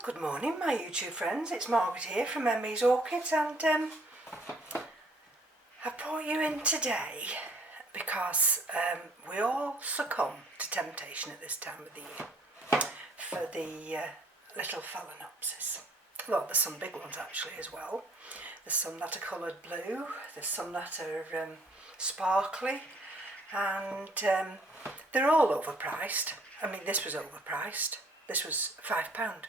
Well, good morning my YouTube friends, it's Margaret here from M.E.s Orchids, and I brought you in today because we all succumb to temptation at this time of the year for the little phalaenopsis. Well, there's some big ones actually as well. There's some that are coloured blue, there's some that are sparkly, and they're all overpriced. I mean, this was overpriced. This was £5.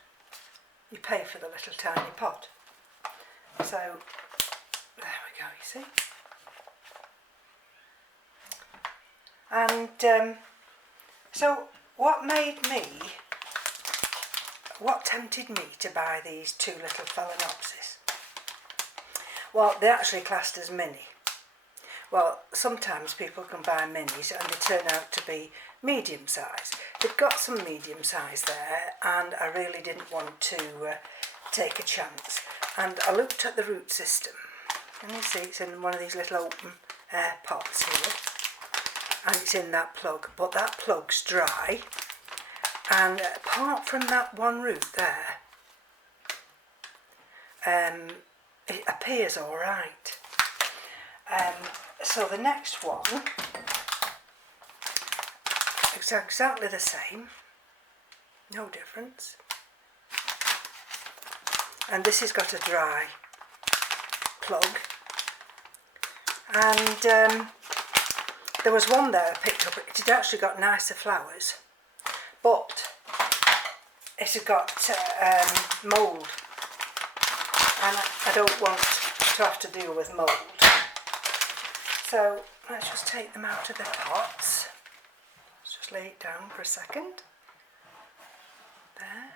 You pay for the little tiny pot. So, there we go, you see. And so what tempted me to buy these two little phalaenopsis? Well, they're actually classed as mini. Well, sometimes people can buy minis and they turn out to be medium size. They've got some medium size there, and I really didn't want to take a chance. And I looked at the root system, and you see it's in one of these little open air pots here, and it's in that plug, but that plug's dry, and apart from that one root there, it appears alright. So the next one, it's exactly the same, no difference, and this has got a dry plug, and there was one there I picked up. It had actually got nicer flowers, but it had got mould, and I don't want to have to deal with mould. So let's just take them out of the pots. Let's just lay it down for a second. There.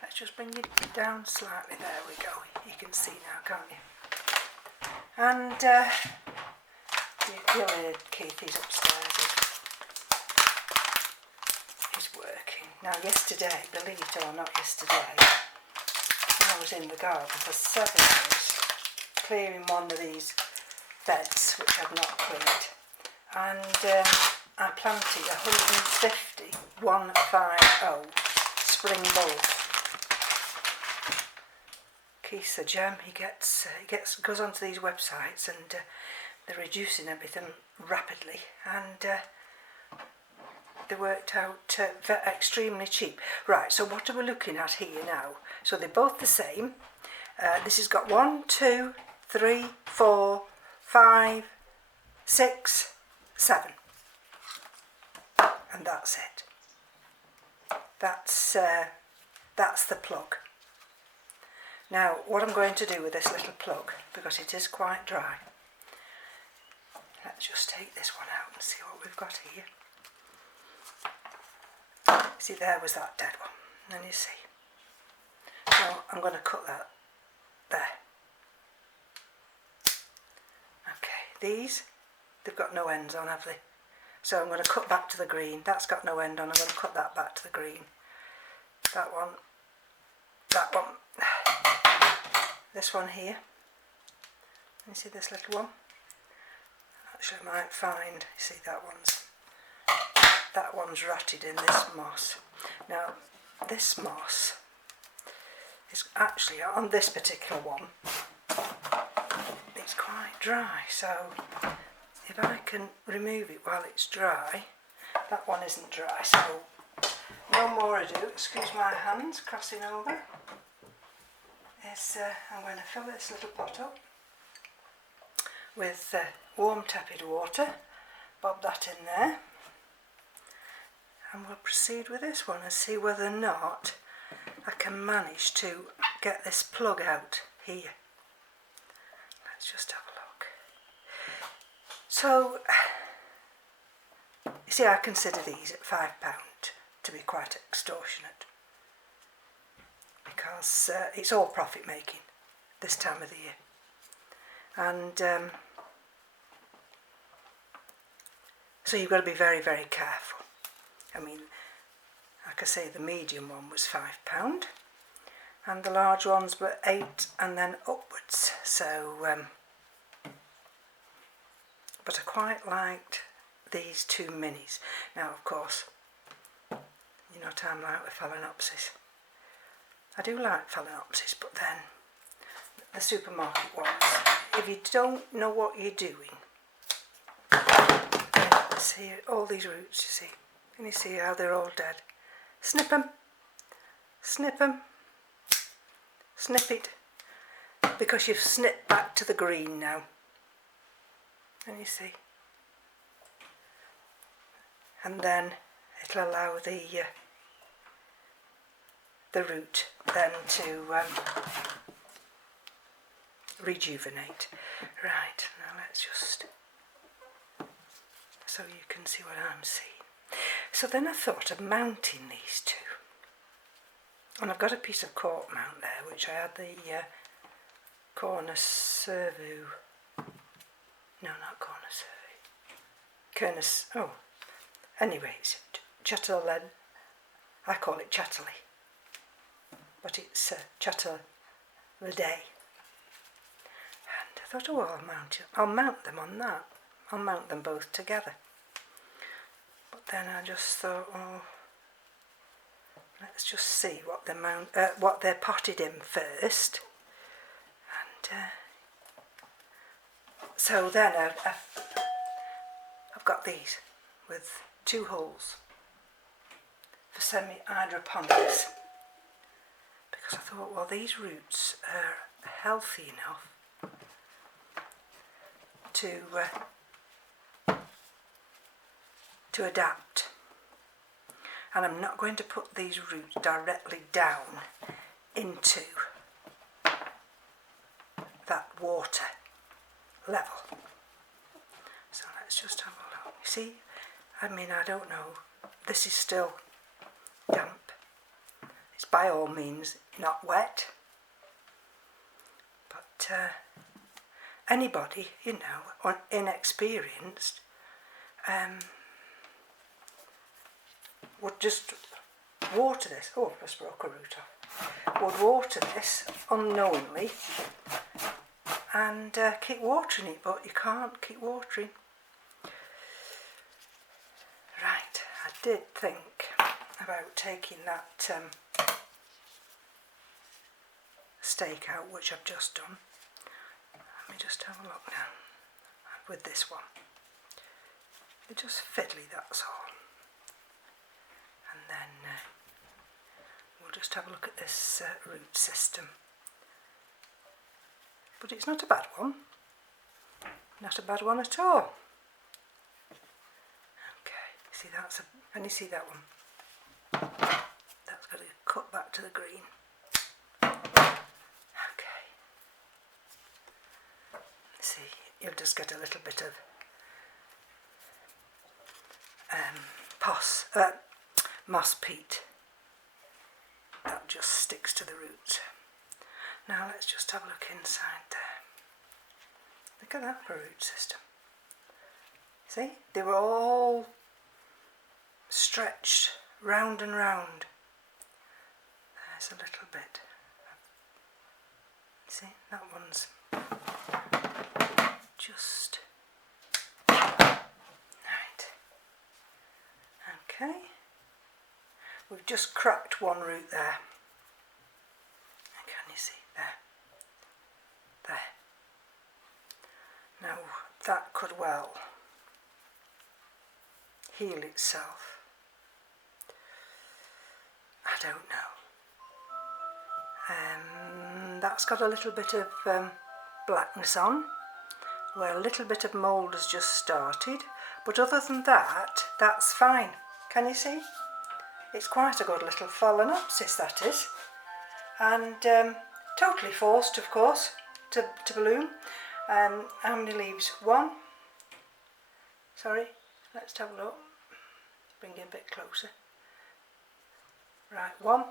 Let's just bring it down slightly. There we go. You can see now, can't you? And you'll hear Keith, he's upstairs. He's working. Now yesterday, believe it or not yesterday, I was in the garden for 7 hours clearing one of these beds which I've not cleaned, and I planted 150 spring bulbs. Keith's a gem. He goes onto these websites, and they're reducing everything rapidly, and they worked out extremely cheap. Right, so what are we looking at here now? So they're both the same. This has got 1, 2, 3, 4, 5, 6, 7, and that's it. That's the plug. Now, what I'm going to do with this little plug, because it is quite dry, let's just take this one out and see what we've got here. See, there was that dead one, and you see. So I'm going to cut that there. These, they've got no ends on, have they? So I'm going to cut back to the green. That's got no end on. I'm going to cut that back to the green. That one. This one here. You see this little one? Actually, I might find. You see that one's rotted in this moss. Now, this moss is actually on this particular one. It's quite dry, so if I can remove it while it's dry. That one isn't dry, so no more ado, excuse my hands crossing over. I'm going to fill this little pot up with warm tepid water, bob that in there, and we'll proceed with this one and see whether or not I can manage to get this plug out here. Let's just have a look. So, you see, I consider these at £5 to be quite extortionate, because it's all profit making this time of the year, and so you've got to be very, very careful. I mean, like I say, the medium one was £5, and the large ones were 8 and then upwards. So, but I quite liked these two minis. Now, of course, you know what I'm like with phalaenopsis. I do like phalaenopsis, but then the supermarket ones, if you don't know what you're doing, see all these roots, you see, can you see how they're all dead? Snip them, snip them, snip it, because you've snipped back to the green now. Can you see? And then it'll allow the root then to rejuvenate. Right, now let's just, so you can see what I'm seeing. So then I thought of mounting these two. And I've got a piece of cork mount there, which I had the corner servu. No, not corner servu. Oh, anyway, it's chattel lead. I call it chatterley, but it's chattel lead. And I thought, oh, I'll mount them on that. I'll mount them both together. But then I just thought, oh, let's just see what they're potted in first. And so then I've got these with 2 holes for semi-hydroponics, because I thought, well, these roots are healthy enough to adapt, and I'm not going to put these roots directly down into that water level. So let's just have a look. You see, I mean, I don't know, this is still damp. It's by all means not wet, but anybody, you know, inexperienced, would just water this. Oh, I've just broke a root off. Would water this unknowingly and keep watering it, but you can't keep watering. Right, I did think about taking that stake out, which I've just done. Let me just have a look now with this one. They're just fiddly, that's all. And then we'll just have a look at this root system. But it's not a bad one. Not a bad one at all. Okay, see can you see that one? That's got to cut back to the green. Okay. See, you'll just get a little bit of moss peat that just sticks to the roots. Now let's just have a look inside there. Look at that for a root system. See, they were all stretched round and round. There's a little bit. See, that one's just right. Okay. We've just cracked one root there. Can you see? There. Now that could well heal itself. I don't know. That's got a little bit of blackness on, where a little bit of mould has just started, but other than that, that's fine. Can you see? It's quite a good little phalaenopsis, that is, and totally forced, of course, to bloom. How many leaves? 1. Sorry, let's have a look. Bring it a bit closer. Right, 1,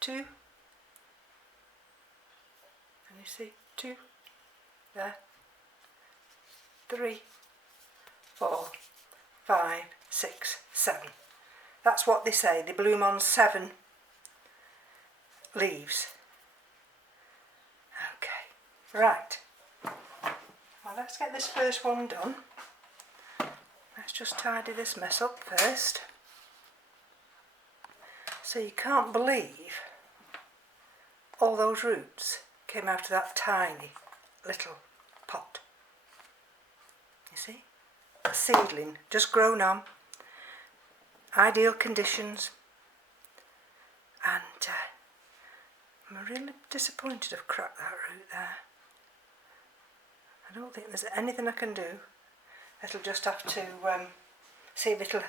2. Can you see? 2. There. 3, 4, 5, 6, 7. That's what they say. They bloom on 7 leaves. Okay, right. Well, let's get this first one done. Let's just tidy this mess up first. So you can't believe all those roots came out of that tiny little pot. You see? A seedling, just grown on, ideal conditions, and I'm really disappointed I've cracked that root there. I don't think there's anything I can do. It'll just have to see if it'll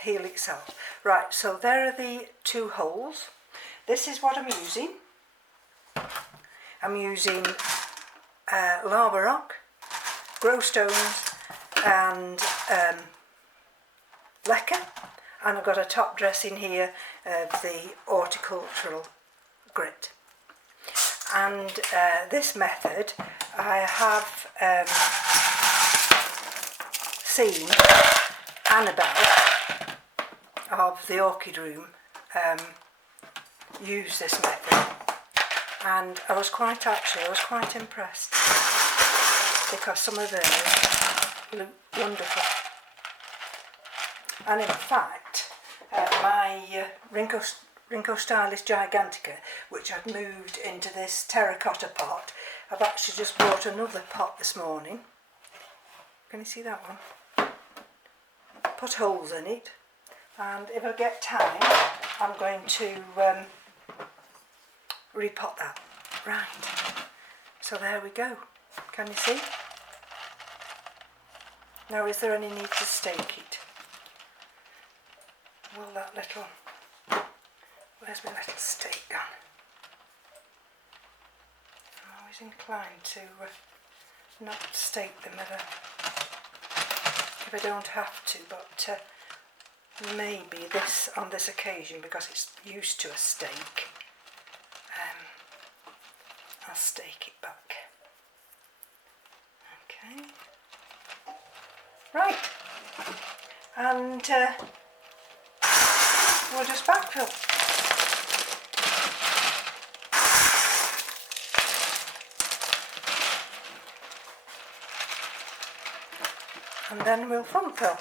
heal itself. Right, so there are the 2 holes. This is what I'm using. I'm using lava rock, grow stones and lacquer, and I've got a top dressing here of the horticultural grit. And this method I have seen Annabelle of the Orchid Room use this method, and I was quite impressed because some of those look wonderful. And in fact my Rhynchostylis gigantea, which I'd moved into this terracotta pot, I've actually just bought another pot this morning. Can you see that one? Put holes in it, and if I get time I'm going to repot that. Right, so there we go. Can you see? Now, is there any need to stake it? Will that little... Where's my little stake gone? I'm always inclined to not stake them if I don't have to, but maybe this on this occasion, because it's used to a stake, I'll stake it back. Okay. Right. And we'll just backfill. And then we'll front fill.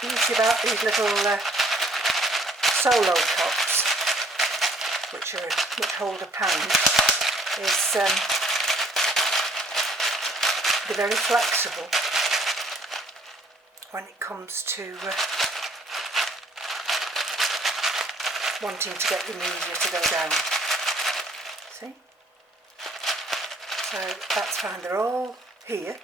The beauty about these little solo pots, which hold a pound, is they're very flexible when it comes to wanting to get your media to go down. See? So that's fine, they're all here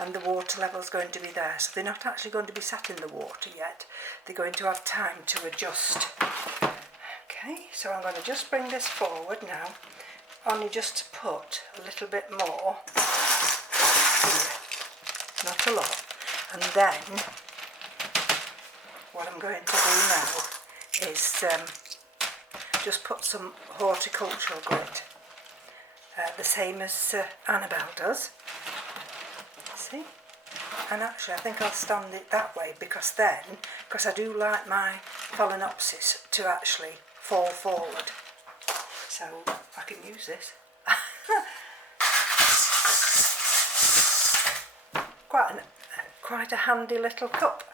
and the water level is going to be there, so they're not actually going to be sat in the water yet, they're going to have time to adjust. Okay, so I'm going to just bring this forward now, only just to put a little bit more here, not a lot. And then what I'm going to do now is just put some horticultural grit, the same as Annabelle does. See? And actually I think I'll stand it that way, because I do like my phalaenopsis to actually fall forward. So I can use this. Quite a handy little cup.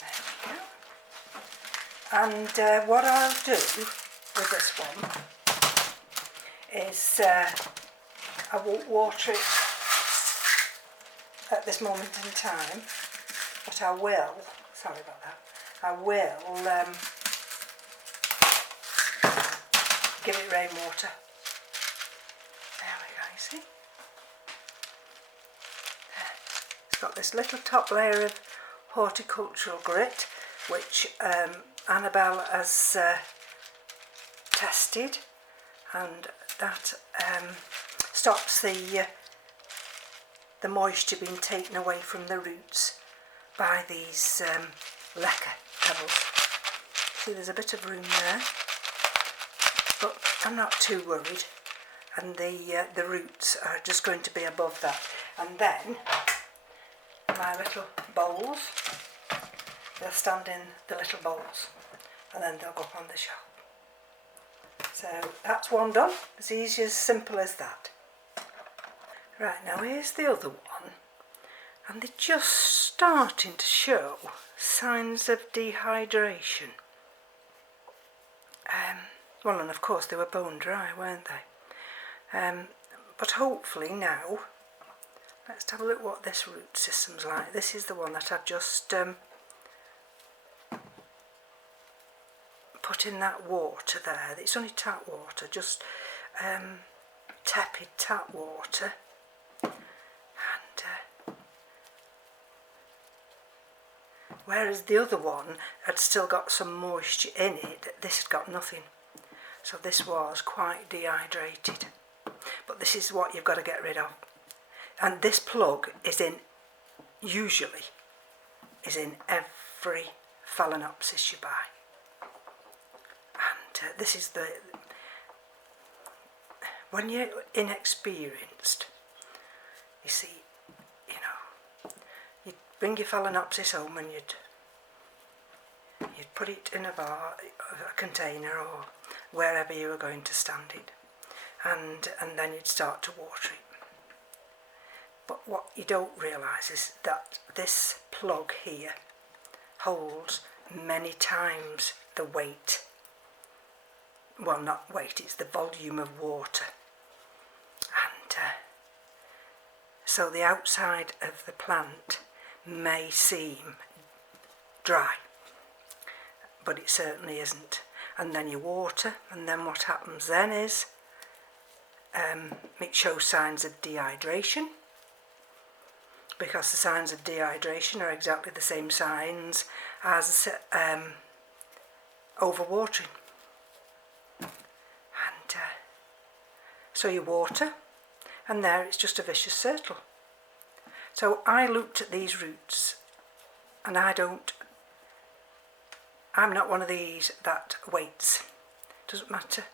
There we go. And what I'll do with this one is I won't water it at this moment in time, but I will, sorry about that, I will give it rainwater. There we go, you see? There. It's got this little top layer of horticultural grit, which Annabelle has tested, and that stops the moisture being taken away from the roots by these lacquer pebbles. See, there's a bit of room there, but I'm not too worried, and the roots are just going to be above that. And then my little bowls, they'll stand in the little bowls and then they'll go up on the shelf. So that's one done, as easy as simple as that. Right, now here's the other one, and they're just starting to show signs of dehydration. Well, and of course they were bone dry, weren't they? But hopefully now, let's have a look what this root system's like. This is the one that I've just put in that water there. It's only tap water, just tepid tap water. And whereas the other one had still got some moisture in it, this had got nothing. So this was quite dehydrated. But this is what you've got to get rid of. And this plug is in, usually, is in every phalaenopsis you buy. And this is the, when you're inexperienced, you see, you know, you'd bring your phalaenopsis home and you'd put it in a container or wherever you were going to stand it, and then you'd start to water it. But what you don't realise is that this plug here holds many times the weight, well, not weight, it's the volume of water. And so the outside of the plant may seem dry, but it certainly isn't. And then you water, and then what happens then is it shows signs of dehydration, because the signs of dehydration are exactly the same signs as overwatering. And so you water, and there it's just a vicious circle. So I looked at these roots, and I'm not one of these that waits. Doesn't matter.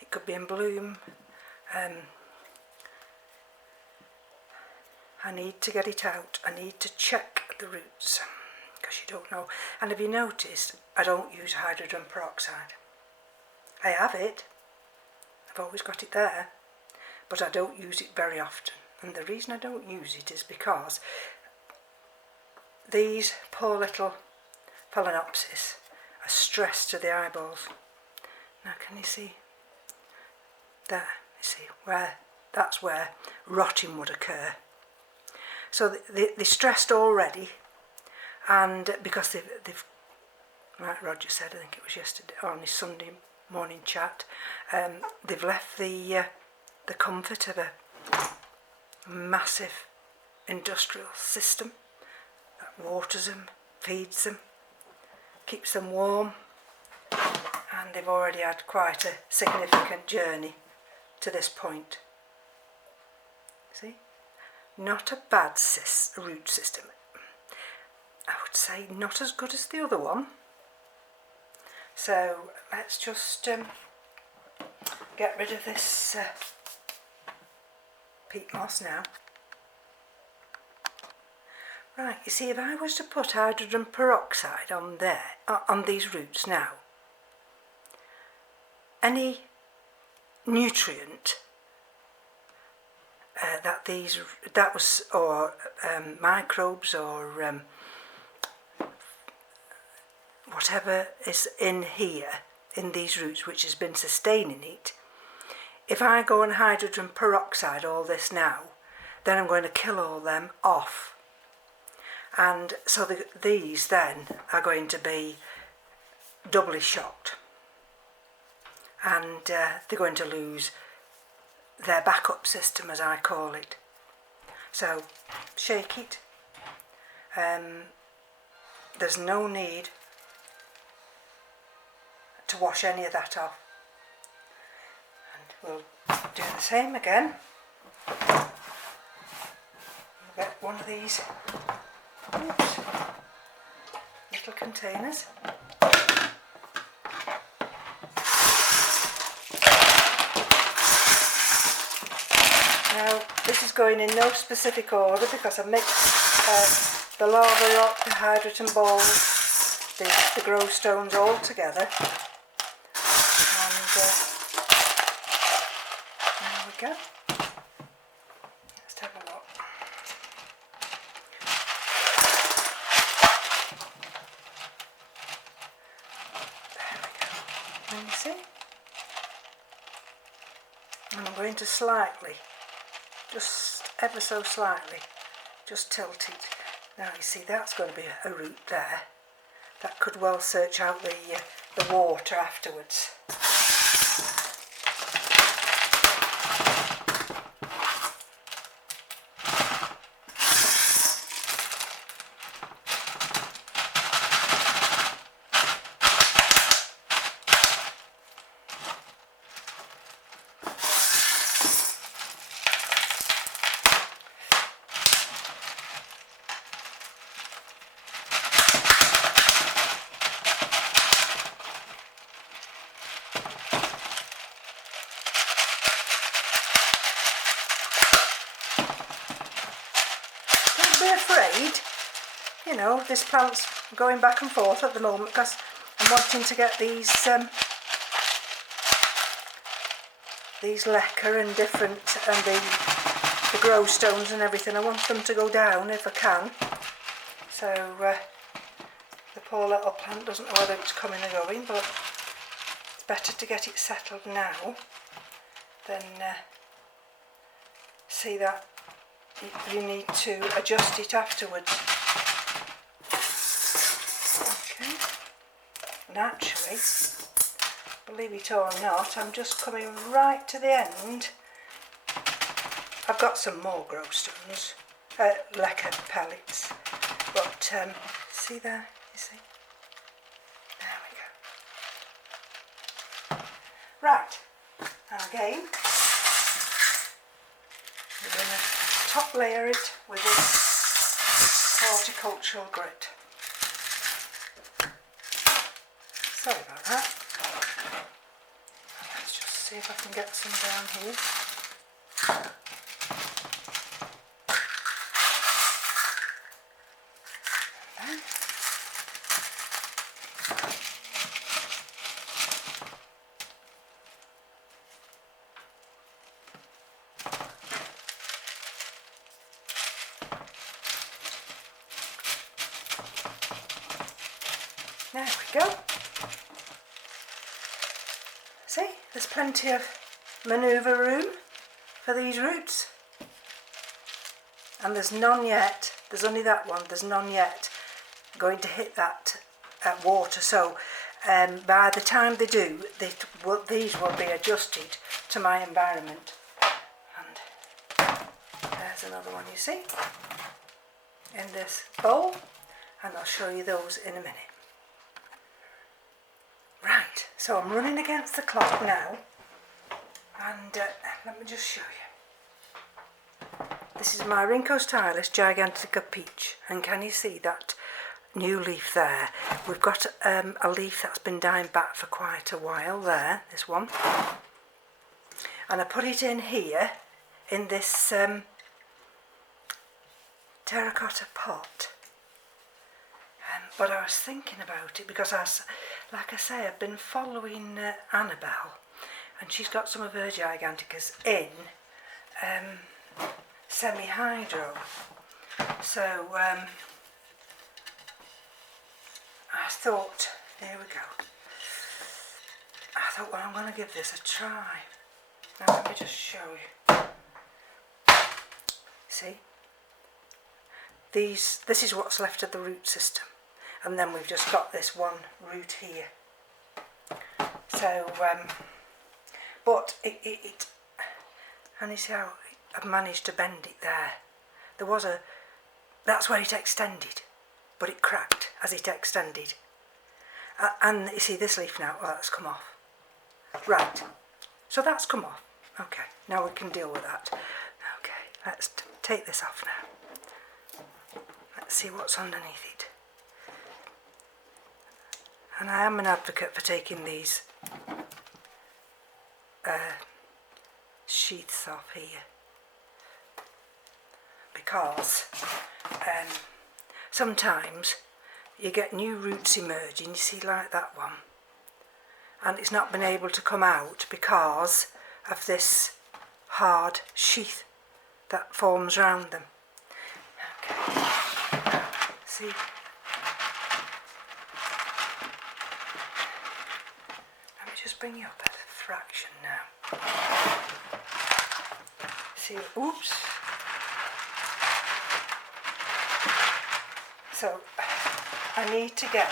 It could be in bloom. I need to get it out. I need to check the roots, because you don't know. And have you noticed, I don't use hydrogen peroxide. I have it. I've always got it there, but I don't use it very often. And the reason I don't use it is because these poor little phalaenopsis are stressed to the eyeballs. Now can you see? There, you see, that's where rotting would occur. So they're stressed already, and because they've, like Roger said, I think it was yesterday, on his Sunday morning chat, they've left the comfort of a massive industrial system that waters them, feeds them, keeps them warm, and they've already had quite a significant journey to this point. See? Not a bad root system. I would say not as good as the other one. So let's just get rid of this peat moss now. Right, you see, if I was to put hydrogen peroxide on there, on these roots now, any nutrient or microbes or whatever is in here, in these roots, which has been sustaining it, if I go on hydrogen peroxide all this now, then I'm going to kill all them off. And so these then are going to be doubly shocked, and they're going to lose their backup system, as I call it. So shake it. There's no need to wash any of that off, and we'll do the same again. We'll get one of these little containers. Now this is going in no specific order because I mixed the lava rock, the hydratin balls, the grow stones all together. And there we go. Let's have a look. There we go. Can you see? And I'm going to slightly, just ever so slightly, just tilt it. Now you see that's going to be a root there. That could well search out the water afterwards. Be afraid, you know, this plant's going back and forth at the moment because I'm wanting to get these lacquer and different, and the grow stones and everything. I want them to go down if I can. So the poor little plant doesn't know whether it's coming or going, but it's better to get it settled now than see that you need to adjust it afterwards. Okay, and actually, believe it or not, I'm just coming right to the end. I've got some more grow stones, lacquer pellets, but see there, you see? There we go. Right, now again, we're going to top layer it with this horticultural grit. Sorry about that. Let's just see if I can get some down here. There we go. See, there's plenty of manoeuvre room for these roots. And there's none yet, there's only that one, there's none yet going to hit that water. So by the time they do, these will be adjusted to my environment. And there's another one, you see, in this bowl, and I'll show you those in a minute. Right, so I'm running against the clock now, and let me just show you. This is my Rhynchostylis gigantea peach, and can you see that new leaf there? We've got a leaf that's been dying back for quite a while there, this one, and I put it in here in this terracotta pot. But I was thinking about it because, like I say, I've been following Annabelle, and she's got some of her giganteas in semi-hydro. So I thought, here we go. I thought, well, I'm going to give this a try. Now let me just show you. See? This is what's left of the root system. And then we've just got this one root here. So, but it and you see how I've managed to bend it there. That's where it extended, but it cracked as it extended. And you see this leaf now, well, that's come off. Right, so that's come off. Okay, now we can deal with that. Okay, let's take this off now. Let's see what's underneath it. And I am an advocate for taking these sheaths off here, because sometimes you get new roots emerging, you see, like that one, and it's not been able to come out because of this hard sheath that forms around them. Okay, see, let me just bring you up a fraction now. See, oops. So I need to get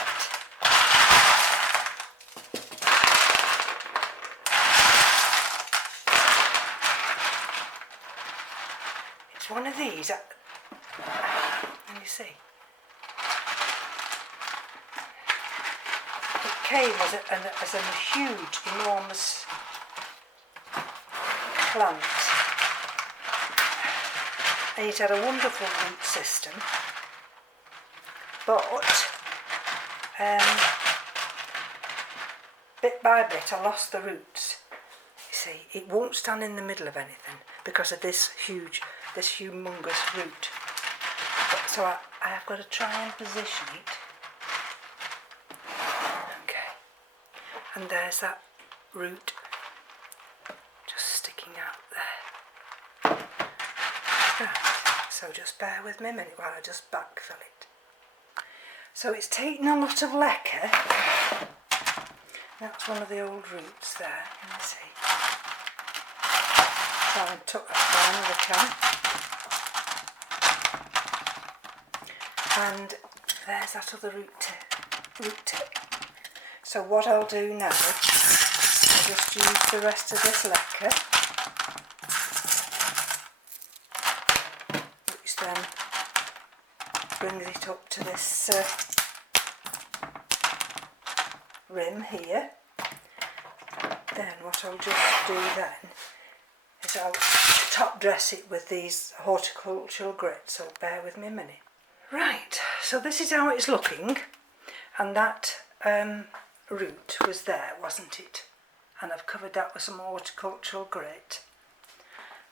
one of these, and you see, it came as a huge, enormous plant, and it had a wonderful root system, but bit by bit I lost the roots. You see, it won't stand in the middle of anything because of this humongous root. So I have got to try and position it. Okay, and there's that root just sticking out there. Right. So just bear with me a minute while I just backfill it. So it's taken a lot of lacquer. That's one of the old roots there, can you see? Try and tuck that down if I can. And there's that other root tip. So what I'll do now, I'll just use the rest of this lacquer, which then brings it up to this rim here. Then what I'll just do then is I'll top dress it with these horticultural grits, so bear with me a minute. Right, so this is how it's looking, and that root was there, wasn't it? And I've covered that with some horticultural grit,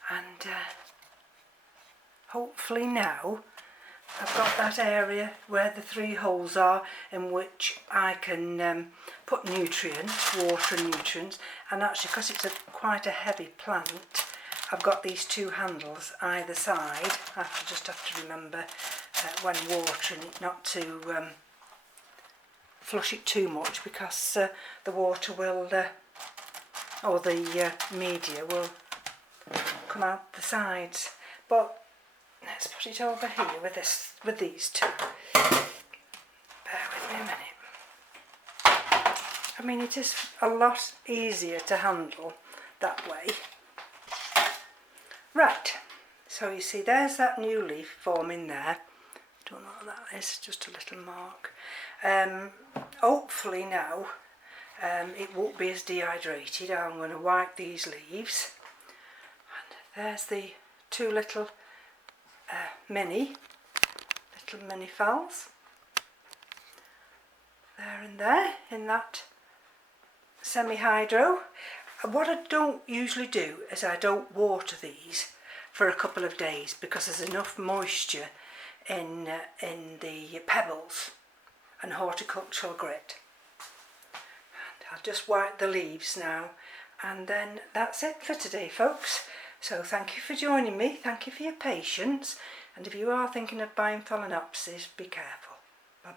and hopefully now I've got that area where the 3 holes are in which I can put nutrients, water and nutrients, and actually because it's quite a heavy plant, I've got these 2 handles either side. I just have to remember when watering it not to flush it too much, because the water will, or the media will come out the sides. But let's put it over here with these 2. Bear with me a minute. I mean, it is a lot easier to handle that way. Right, so you see there's that new leaf forming there. Don't know what that is, just a little mark. Hopefully now it won't be as dehydrated. I'm going to wipe these leaves. And there's the 2 little mini phals. There and there in that semi-hydro. What I don't usually do is I don't water these for a couple of days because there's enough moisture in the pebbles and horticultural grit. And I'll just wipe the leaves now, and then that's it for today, folks. So thank you for joining me, thank you for your patience, and if you are thinking of buying phalaenopsis, be careful.